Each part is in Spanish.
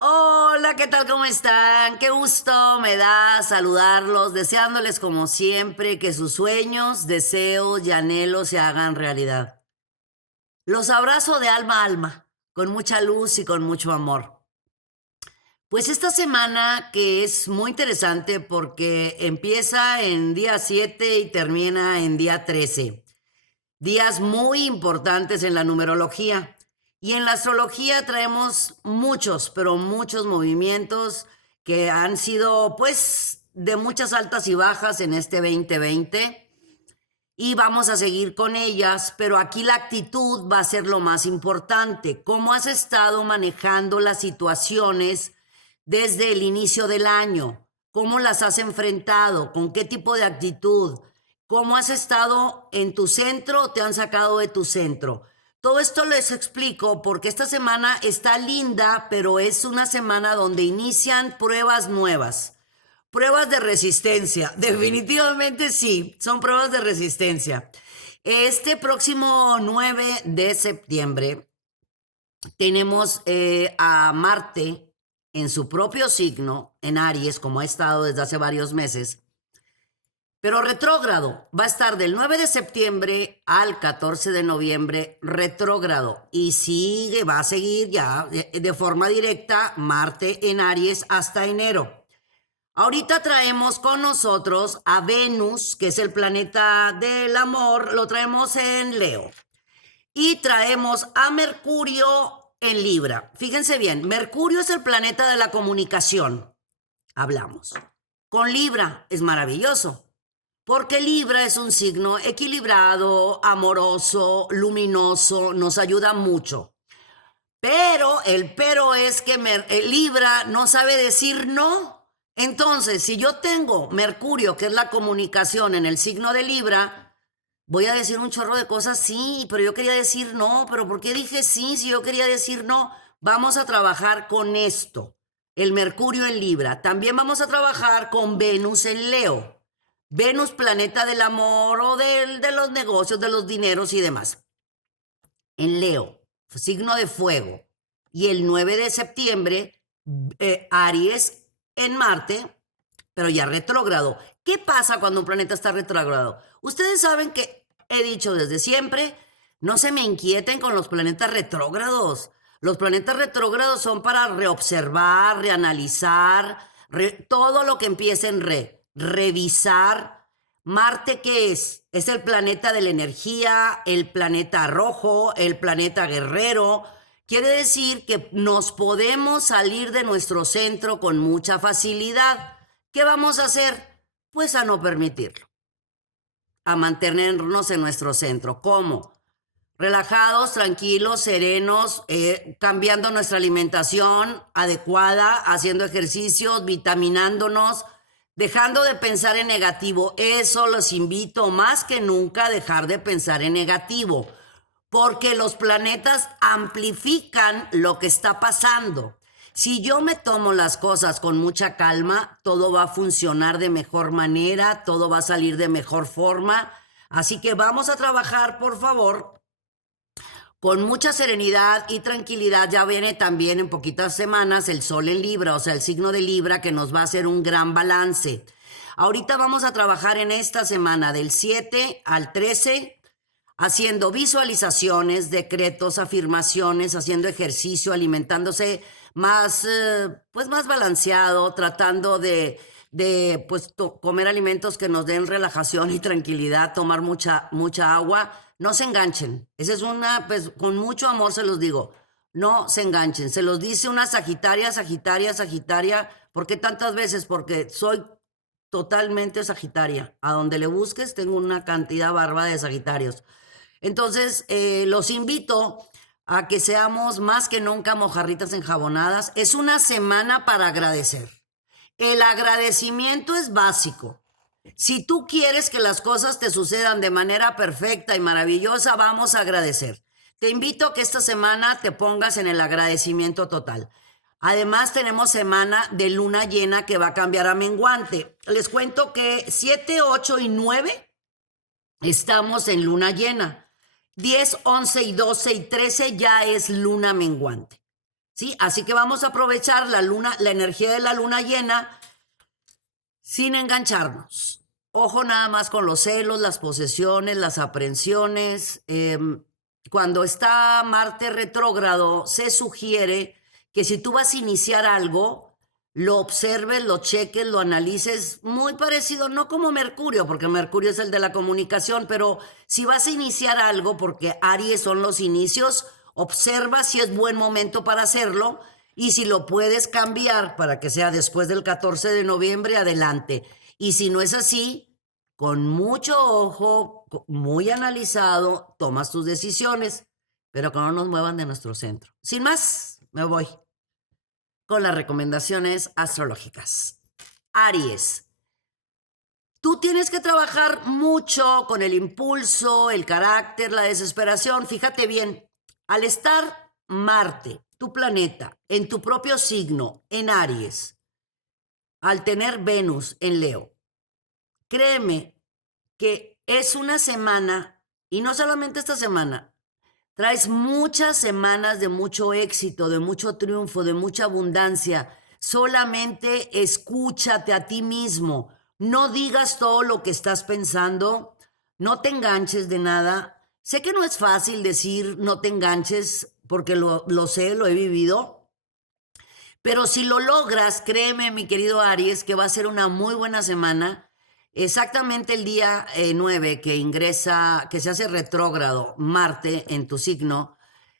Hola, ¿qué tal? ¿Cómo están? Qué gusto me da saludarlos, deseándoles como siempre que sus sueños, deseos y anhelos se hagan realidad. Los abrazo de alma a alma, con mucha luz y con mucho amor. Pues esta semana que es muy interesante porque empieza en día 7 y termina en día 13. Días muy importantes en la numerología. Y en la astrología traemos muchos, pero muchos movimientos que han sido, pues, de muchas altas y bajas en este 2020. Y vamos a seguir con ellas, pero aquí la actitud va a ser lo más importante. ¿Cómo has estado manejando las situaciones desde el inicio del año? ¿Cómo las has enfrentado? ¿Con qué tipo de actitud? ¿Cómo has estado en tu centro o te han sacado de tu centro? Todo esto les explico porque esta semana está linda, pero es una semana donde inician pruebas nuevas. Pruebas de resistencia, definitivamente sí, son pruebas de resistencia. Este próximo 9 de septiembre tenemos a Marte en su propio signo, en Aries, como ha estado desde hace varios meses, pero retrógrado. Va a estar del 9 de septiembre al 14 de noviembre retrógrado y sigue, va a seguir ya de forma directa Marte en Aries hasta enero. Ahorita traemos con nosotros a Venus, que es el planeta del amor, lo traemos en Leo. Y traemos a Mercurio en Libra. Fíjense bien, Mercurio es el planeta de la comunicación. Hablamos. Con Libra es maravilloso, porque Libra es un signo equilibrado, amoroso, luminoso, nos ayuda mucho. Pero el pero es que Libra no sabe decir no. Entonces, si yo tengo Mercurio, que es la comunicación en el signo de Libra, voy a decir un chorro de cosas, sí, pero yo quería decir no, pero ¿por qué dije sí si yo quería decir no? Vamos a trabajar con esto, el Mercurio en Libra. También vamos a trabajar con Venus en Leo. Venus, planeta del amor o de los negocios, de los dineros y demás. En Leo, signo de fuego. Y el 9 de septiembre, Aries en Marte, pero ya retrógrado. ¿Qué pasa cuando un planeta está retrógrado? Ustedes saben que he dicho desde siempre, no se me inquieten con los planetas retrógrados. Los planetas retrógrados son para reobservar, reanalizar, todo lo que empiece en revisar. Marte, ¿qué es? Es el planeta de la energía, el planeta rojo, el planeta guerrero. Quiere decir que nos podemos salir de nuestro centro con mucha facilidad. ¿Qué vamos a hacer? Pues a no permitirlo, a mantenernos en nuestro centro. ¿Cómo? Relajados, tranquilos, serenos, cambiando nuestra alimentación adecuada, haciendo ejercicios, vitaminándonos, dejando de pensar en negativo. Eso los invito más que nunca a dejar de pensar en negativo, porque los planetas amplifican lo que está pasando. Si yo me tomo las cosas con mucha calma, todo va a funcionar de mejor manera, todo va a salir de mejor forma. Así que vamos a trabajar, por favor, con mucha serenidad y tranquilidad. Ya viene también en poquitas semanas el sol en Libra, o sea, el signo de Libra que nos va a hacer un gran balance. Ahorita vamos a trabajar en esta semana del 7 al 13 haciendo visualizaciones, decretos, afirmaciones, haciendo ejercicio, alimentándose más, pues más balanceado, tratando de pues comer alimentos que nos den relajación y tranquilidad, tomar mucha agua. No se enganchen. Esa es una, pues con mucho amor se los digo. No se enganchen. Se los dice una Sagitaria, Sagitaria, Sagitaria. ¿Por qué tantas veces? Porque soy totalmente Sagitaria. A donde le busques tengo una cantidad bárbara de Sagitarios. Entonces, los invito a que seamos más que nunca mojarritas enjabonadas. Es una semana para agradecer. El agradecimiento es básico. Si tú quieres que las cosas te sucedan de manera perfecta y maravillosa, vamos a agradecer. Te invito a que esta semana te pongas en el agradecimiento total. Además, tenemos semana de luna llena que va a cambiar a menguante. Les cuento que 7, 8 y 9 estamos en luna llena. 10, 11 y 12 y 13 ya es luna menguante. ¿sí? Así que vamos a aprovechar la luna, la energía de la luna llena sin engancharnos. Ojo nada más con los celos, las posesiones, las aprensiones. Cuando está Marte retrógrado, se sugiere que si tú vas a iniciar algo, lo observes, lo cheques, lo analices, muy parecido, no como Mercurio, porque Mercurio es el de la comunicación, pero si vas a iniciar algo, porque Aries son los inicios, observa si es buen momento para hacerlo y si lo puedes cambiar para que sea después del 14 de noviembre, adelante. Y si no es así, con mucho ojo, muy analizado, tomas tus decisiones, pero que no nos muevan de nuestro centro. Sin más, me voy con las recomendaciones astrológicas. Aries, tú tienes que trabajar mucho con el impulso, el carácter, la desesperación. Fíjate bien, al estar Marte, tu planeta, en tu propio signo, en Aries, al tener Venus en Leo, créeme que es una semana, y no solamente esta semana, traes muchas semanas de mucho éxito, de mucho triunfo, de mucha abundancia. Solamente escúchate a ti mismo. No digas todo lo que estás pensando. No te enganches de nada. Sé que no es fácil decir no te enganches porque lo sé, lo he vivido. Pero si lo logras, créeme, mi querido Aries, que va a ser una muy buena semana. Exactamente el día 9 que ingresa, que se hace retrógrado Marte en tu signo,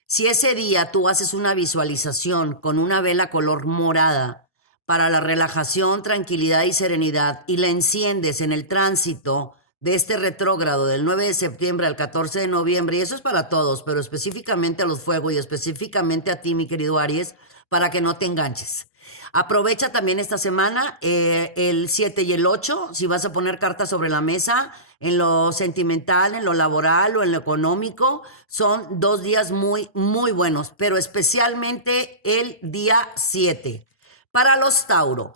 si ese día tú haces una visualización con una vela color morada para la relajación, tranquilidad y serenidad y la enciendes en el tránsito de este retrógrado del 9 de septiembre al 14 de noviembre, y eso es para todos, pero específicamente a los fuegos y específicamente a ti, mi querido Aries, para que no te enganches. Aprovecha también esta semana el 7 y el 8 si vas a poner cartas sobre la mesa, en lo sentimental, en lo laboral o en lo económico. Son 2 días muy, muy buenos, pero especialmente el día 7. Para los Tauro,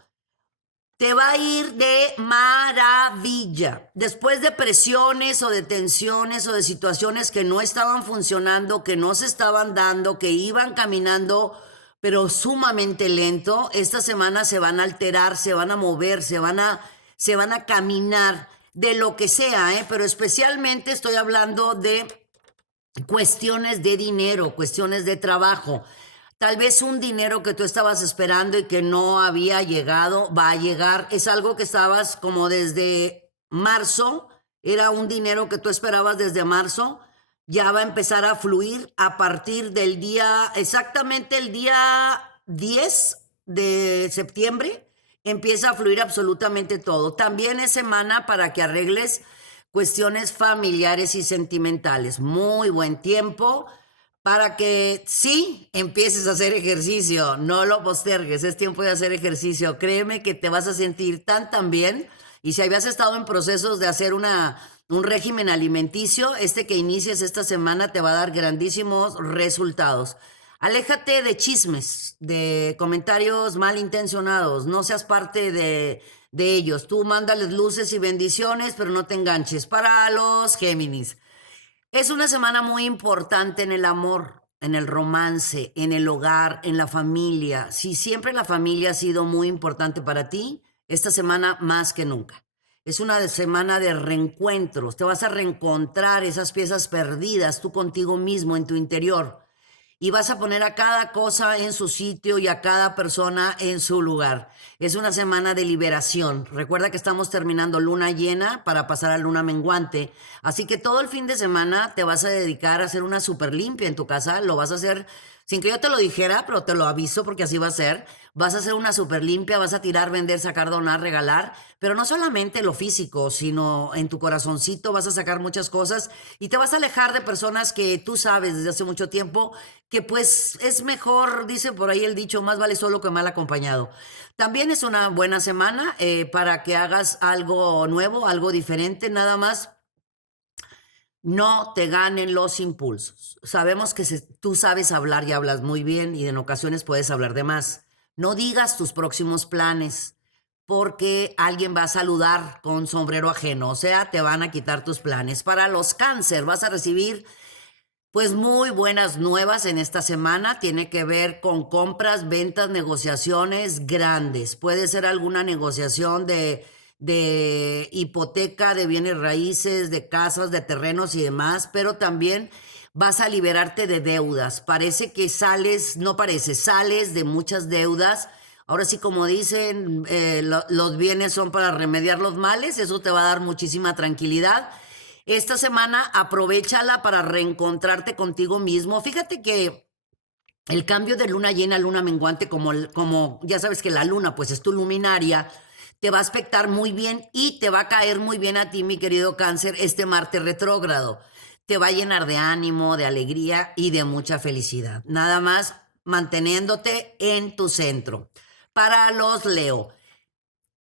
te va a ir de maravilla. Después de presiones o de tensiones o de situaciones que no estaban funcionando, que no se estaban dando, que iban caminando, pero sumamente lento, esta semana se van a alterar, se van a mover, se van a caminar de lo que sea, ¿eh? Pero especialmente estoy hablando de cuestiones de dinero, cuestiones de trabajo. Tal vez un dinero que tú estabas esperando y que no había llegado, va a llegar. Es algo que estabas como desde marzo, era un dinero que tú esperabas desde marzo, ya va a empezar a fluir a partir del día, exactamente el día 10 de septiembre, empieza a fluir absolutamente todo. También es semana para que arregles cuestiones familiares y sentimentales. Muy buen tiempo para que sí empieces a hacer ejercicio, no lo postergues, es tiempo de hacer ejercicio. Créeme que te vas a sentir tan bien. Y si habías estado en procesos de hacer un régimen alimenticio, este que inicies esta semana te va a dar grandísimos resultados. Aléjate de chismes, de comentarios malintencionados, no seas parte de ellos. Tú mándales luces y bendiciones, pero no te enganches. Para los Géminis, es una semana muy importante en el amor, en el romance, en el hogar, en la familia. Si siempre la familia ha sido muy importante para ti, esta semana más que nunca. Es una semana de reencuentros. Te vas a reencontrar esas piezas perdidas tú contigo mismo en tu interior y vas a poner a cada cosa en su sitio y a cada persona en su lugar. Es una semana de liberación. Recuerda que estamos terminando luna llena para pasar a luna menguante. Así que todo el fin de semana te vas a dedicar a hacer una super limpia en tu casa. Lo vas a hacer sin que yo te lo dijera, pero te lo aviso porque así va a ser. Vas a hacer una super limpia, vas a tirar, vender, sacar, donar, regalar, pero no solamente lo físico, sino en tu corazoncito vas a sacar muchas cosas y te vas a alejar de personas que tú sabes desde hace mucho tiempo que pues es mejor, dice por ahí el dicho, más vale solo que mal acompañado. También es una buena semana para que hagas algo nuevo, algo diferente, nada más no te ganen los impulsos. Sabemos que tú sabes hablar y hablas muy bien y en ocasiones puedes hablar de más. No digas tus próximos planes porque alguien va a saludar con sombrero ajeno, o sea, te van a quitar tus planes. Para los cáncer vas a recibir Pues muy buenas nuevas en esta semana. Tiene que ver con compras, ventas, negociaciones grandes. Puede ser alguna negociación de hipoteca, de bienes raíces, de casas, de terrenos y demás, pero también vas a liberarte de deudas. Parece que sales, no parece, sales de muchas deudas. Ahora sí, como dicen, los bienes son para remediar los males. Eso te va a dar muchísima tranquilidad. Esta semana aprovéchala para reencontrarte contigo mismo. Fíjate que el cambio de luna llena a luna menguante, como ya sabes que la luna pues es tu luminaria, te va a aspectar muy bien y te va a caer muy bien a ti, mi querido Cáncer, este Marte retrógrado. Te va a llenar de ánimo, de alegría y de mucha felicidad. Nada más manteniéndote en tu centro. Para los Leo.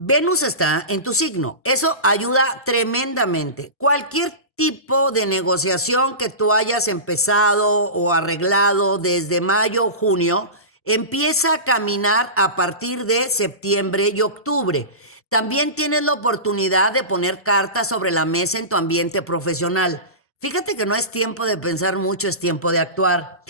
Venus está en tu signo. Eso ayuda tremendamente. Cualquier tipo de negociación que tú hayas empezado o arreglado desde mayo o junio, empieza a caminar a partir de septiembre y octubre. También tienes la oportunidad de poner cartas sobre la mesa en tu ambiente profesional. Fíjate que no es tiempo de pensar mucho, es tiempo de actuar.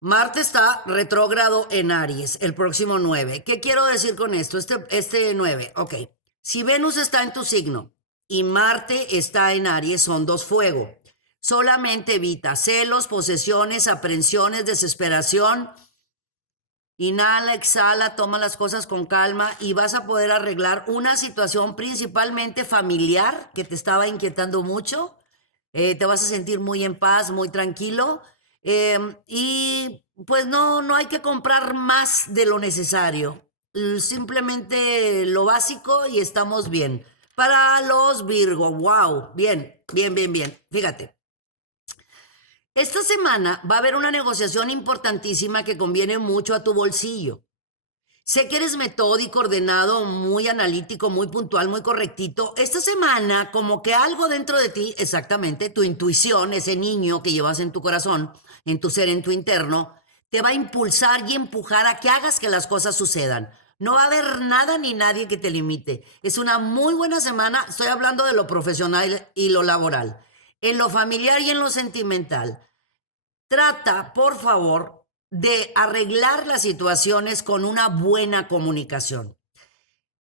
Marte está retrógrado en Aries el próximo 9. ¿Qué quiero decir con esto? Este 9, ok. Si Venus está en tu signo y Marte está en Aries, son dos fuego. Solamente evita celos, posesiones, aprensiones, desesperación. Inhala, exhala, toma las cosas con calma y vas a poder arreglar una situación principalmente familiar que te estaba inquietando mucho. Te vas a sentir muy en paz, muy tranquilo. Y pues no hay que comprar más de lo necesario. Simplemente lo básico y estamos bien. Para los Virgo, wow, bien, bien, bien, bien. Fíjate. Esta semana va a haber una negociación importantísima que conviene mucho a tu bolsillo. Sé que eres metódico, ordenado, muy analítico, muy puntual, muy correctito. Esta semana, como que algo dentro de ti, exactamente, tu intuición, ese niño que llevas en tu corazón, en tu ser, en tu interno, te va a impulsar y empujar a que hagas que las cosas sucedan. No va a haber nada ni nadie que te limite. Es una muy buena semana. Estoy hablando de lo profesional y lo laboral. En lo familiar y en lo sentimental. Trata, por favor, de arreglar las situaciones con una buena comunicación.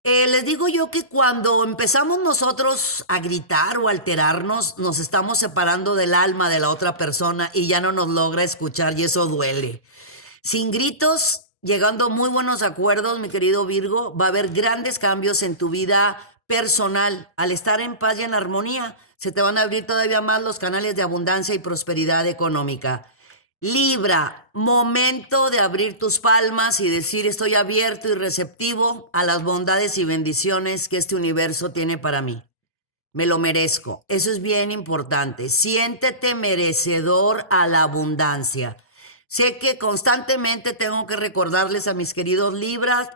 Les digo yo que cuando empezamos nosotros a gritar o alterarnos, nos estamos separando del alma de la otra persona y ya no nos logra escuchar y eso duele. Sin gritos, llegando a muy buenos acuerdos, mi querido Virgo, va a haber grandes cambios en tu vida personal. Al estar en paz y en armonía, se te van a abrir todavía más los canales de abundancia y prosperidad económica. Libra, momento de abrir tus palmas y decir estoy abierto y receptivo a las bondades y bendiciones que este universo tiene para mí. Me lo merezco. Eso es bien importante. Siéntete merecedor a la abundancia. Sé que constantemente tengo que recordarles a mis queridos Libras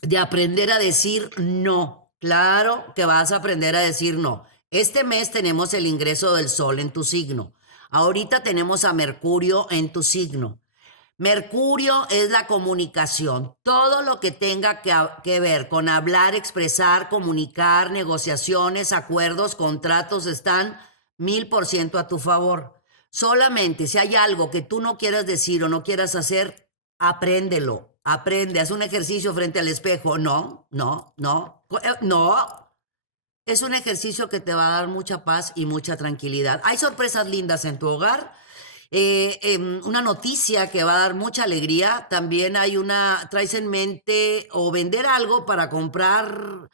de aprender a decir no. Claro que vas a aprender a decir no. Este mes tenemos el ingreso del sol en tu signo. Ahorita tenemos a Mercurio en tu signo. Mercurio es la comunicación. Todo lo que tenga que ver con hablar, expresar, comunicar, negociaciones, acuerdos, contratos están 1000% a tu favor. Solamente si hay algo que tú no quieras decir o no quieras hacer, apréndelo. Aprende, haz un ejercicio frente al espejo. No. Es un ejercicio que te va a dar mucha paz y mucha tranquilidad. Hay sorpresas lindas en tu hogar. Una noticia que va a dar mucha alegría. También traes en mente o vender algo para comprar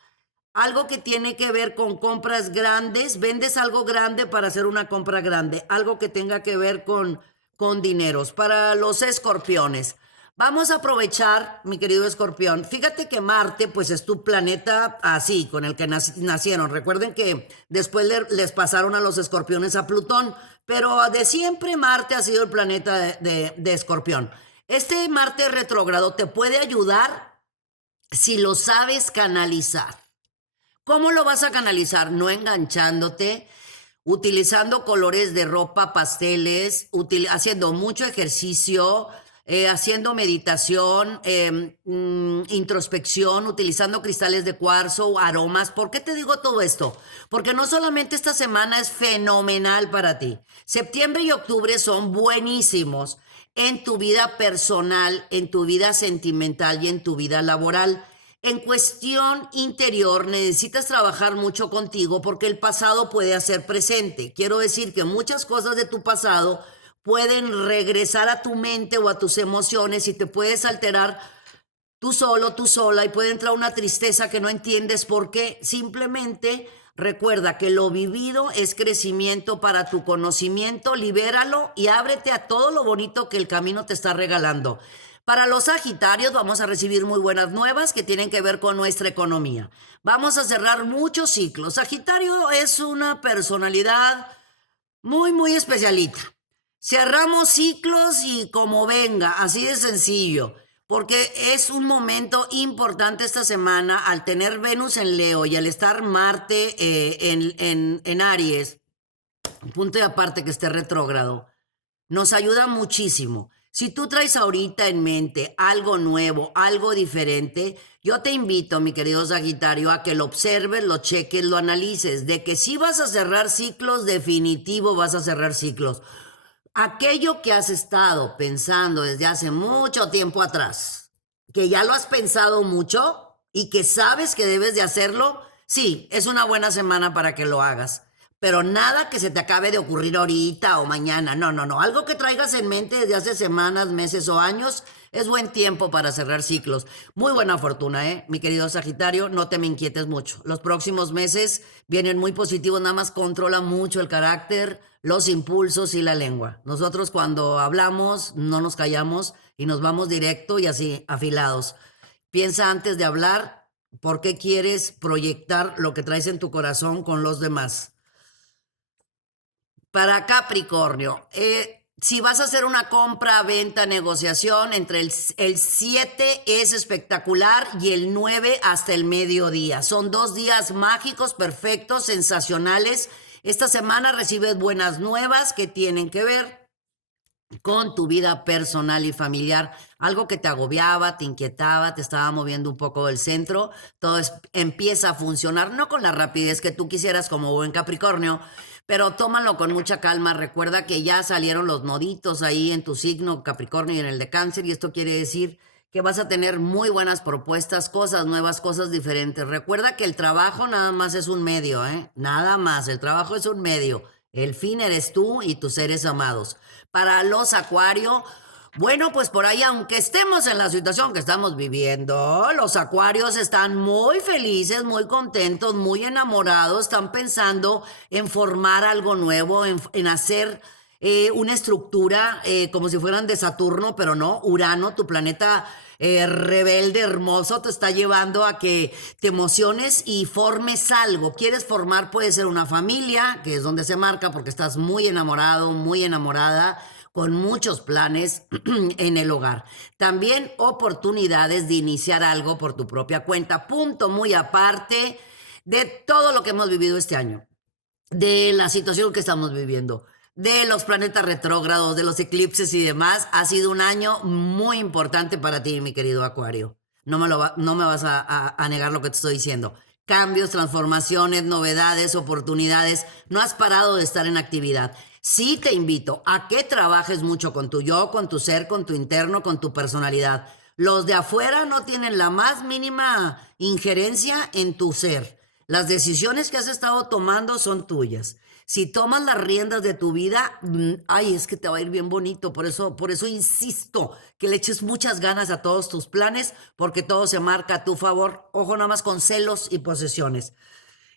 algo que tiene que ver con compras grandes. Vendes algo grande para hacer una compra grande. Algo que tenga que ver con dineros. Para los escorpiones. Vamos a aprovechar, mi querido escorpión. Fíjate que Marte, pues es tu planeta así, con el que nacieron. Recuerden que después les pasaron a los escorpiones a Plutón, pero de siempre Marte ha sido el planeta de escorpión. Este Marte retrógrado te puede ayudar si lo sabes canalizar. ¿Cómo lo vas a canalizar? No enganchándote, utilizando colores de ropa, pasteles, haciendo mucho ejercicio, haciendo meditación, introspección, utilizando cristales de cuarzo, aromas. ¿Por qué te digo todo esto? Porque no solamente esta semana es fenomenal para ti. Septiembre y octubre son buenísimos en tu vida personal, en tu vida sentimental y en tu vida laboral. En cuestión interior, necesitas trabajar mucho contigo porque el pasado puede hacer presente. Quiero decir que muchas cosas de tu pasado pueden regresar a tu mente o a tus emociones y te puedes alterar tú solo, tú sola, y puede entrar una tristeza que no entiendes por qué. Simplemente recuerda que lo vivido es crecimiento para tu conocimiento, libéralo y ábrete a todo lo bonito que el camino te está regalando. Para los Sagitarios vamos a recibir muy buenas nuevas que tienen que ver con nuestra economía. Vamos a cerrar muchos ciclos. Sagitario es una personalidad muy especialita. Cerramos ciclos y como venga, así de sencillo, porque es un momento importante esta semana al tener Venus en Leo y al estar Marte en Aries, punto y aparte que esté retrógrado, nos ayuda muchísimo. Si tú traes ahorita en mente algo nuevo, algo diferente, yo te invito, mi querido Sagitario, a que lo observes, lo cheques, lo analices. De que si vas a cerrar ciclos, definitivo vas a cerrar ciclos. Aquello que has estado pensando desde hace mucho tiempo atrás, que ya lo has pensado mucho y que sabes que debes de hacerlo, sí, es una buena semana para que lo hagas. Pero nada que se te acabe de ocurrir ahorita o mañana. No, no, no. Algo que traigas en mente desde hace semanas, meses o años es buen tiempo para cerrar ciclos. Muy buena fortuna, ¿eh? Mi querido Sagitario, no te me inquietes mucho. Los próximos meses vienen muy positivos, nada más controla mucho el carácter, los impulsos y la lengua. Nosotros cuando hablamos no nos callamos y nos vamos directo y así afilados. Piensa antes de hablar por qué quieres proyectar lo que traes en tu corazón con los demás. Para Capricornio, si vas a hacer una compra, venta, negociación, entre el 7 es espectacular y el 9 hasta el mediodía. Son 2 días mágicos, perfectos, sensacionales. Esta semana recibes buenas nuevas que tienen que ver con tu vida personal y familiar, algo que te agobiaba, te inquietaba, te estaba moviendo un poco del centro, empieza a funcionar, no con la rapidez que tú quisieras como buen Capricornio, pero tómalo con mucha calma. Recuerda que ya salieron los noditos ahí en tu signo Capricornio y en el de Cáncer, y esto quiere decir que vas a tener muy buenas propuestas, cosas nuevas, cosas diferentes. Recuerda que el trabajo nada más es un medio, ¿eh? Nada más, el trabajo es un medio. El fin eres tú y tus seres amados. Para los Acuario, bueno, pues por ahí, aunque estemos en la situación que estamos viviendo, los Acuarios están muy felices, muy contentos, muy enamorados, están pensando en formar algo nuevo, en hacer una estructura como si fueran de Saturno, pero no, Urano, tu planeta rebelde, hermoso, te está llevando a que te emociones y formes algo. Quieres formar, puede ser una familia, que es donde se marca porque estás muy enamorado, muy enamorada, con muchos planes en el hogar. También oportunidades de iniciar algo por tu propia cuenta, punto muy aparte de todo lo que hemos vivido este año, de la situación que estamos viviendo, de los planetas retrógrados, de los eclipses y demás. Ha sido un año muy importante para ti, mi querido Acuario. No me vas a negar lo que te estoy diciendo. Cambios, transformaciones, novedades, oportunidades. No has parado de estar en actividad. Sí te invito a que trabajes mucho con tu yo, con tu ser, con tu interno, con tu personalidad. Los de afuera no tienen la más mínima injerencia en tu ser. Las decisiones que has estado tomando son tuyas. Si tomas las riendas de tu vida, ay, es que te va a ir bien bonito. Por eso insisto que le eches muchas ganas a todos tus planes, porque todo se marca a tu favor. Ojo nada más con celos y posesiones.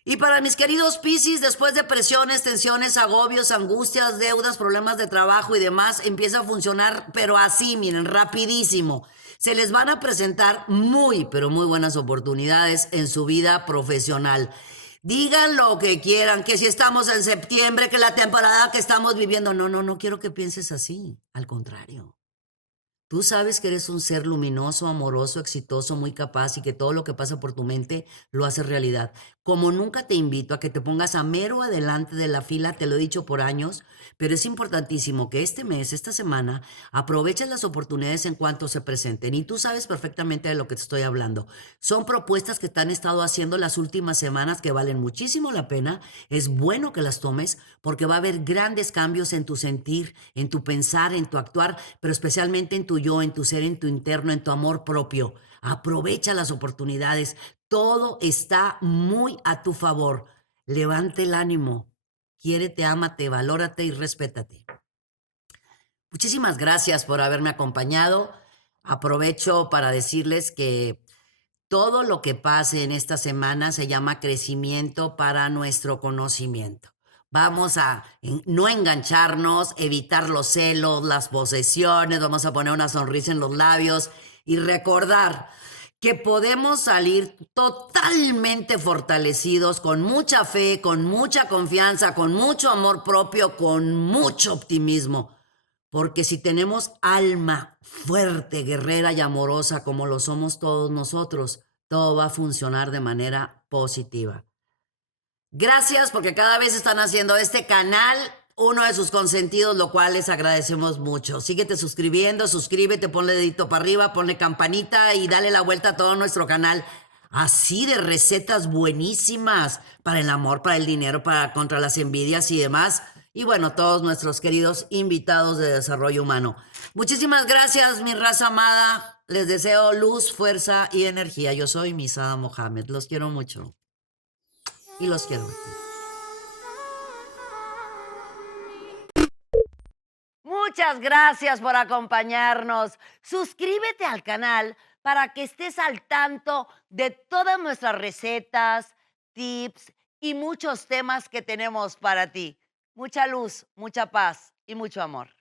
Y para mis queridos Piscis, después de presiones, tensiones, agobios, angustias, deudas, problemas de trabajo y demás, empieza a funcionar, pero así, miren, rapidísimo. Se les van a presentar muy, pero muy buenas oportunidades en su vida profesional. Digan lo que quieran, que si estamos en septiembre, que la temporada que estamos viviendo, no quiero que pienses así, al contrario. Tú sabes que eres un ser luminoso, amoroso, exitoso, muy capaz y que todo lo que pasa por tu mente lo hace realidad. Como nunca te invito a que te pongas a mero adelante de la fila, te lo he dicho por años, pero es importantísimo que este mes, esta semana, aproveches las oportunidades en cuanto se presenten. Y tú sabes perfectamente de lo que te estoy hablando. Son propuestas que te han estado haciendo las últimas semanas que valen muchísimo la pena. Es bueno que las tomes porque va a haber grandes cambios en tu sentir, en tu pensar, en tu actuar, pero especialmente en tu yo, en tu ser, en tu interno, en tu amor propio. Aprovecha las oportunidades. Todo está muy a tu favor. Levante el ánimo. Quiérete, ámate, valórate y respétate. Muchísimas gracias por haberme acompañado. Aprovecho para decirles que todo lo que pase en esta semana se llama crecimiento para nuestro conocimiento. Vamos a no engancharnos, evitar los celos, las posesiones, vamos a poner una sonrisa en los labios y recordar que podemos salir totalmente fortalecidos, con mucha fe, con mucha confianza, con mucho amor propio, con mucho optimismo. Porque si tenemos alma fuerte, guerrera y amorosa como lo somos todos nosotros, todo va a funcionar de manera positiva. Gracias porque cada vez están haciendo este canal uno de sus consentidos, lo cual les agradecemos mucho. Síguete suscribiendo, suscríbete, ponle dedito para arriba, ponle campanita y dale la vuelta a todo nuestro canal. Así de recetas buenísimas para el amor, para el dinero, para contra las envidias y demás. Y bueno, todos nuestros queridos invitados de desarrollo humano. Muchísimas gracias, mi raza amada. Les deseo luz, fuerza y energía. Yo soy Misada Mohamed. Los quiero mucho. Y los quiero mucho. Muchas gracias por acompañarnos. Suscríbete al canal para que estés al tanto de todas nuestras recetas, tips y muchos temas que tenemos para ti. Mucha luz, mucha paz y mucho amor.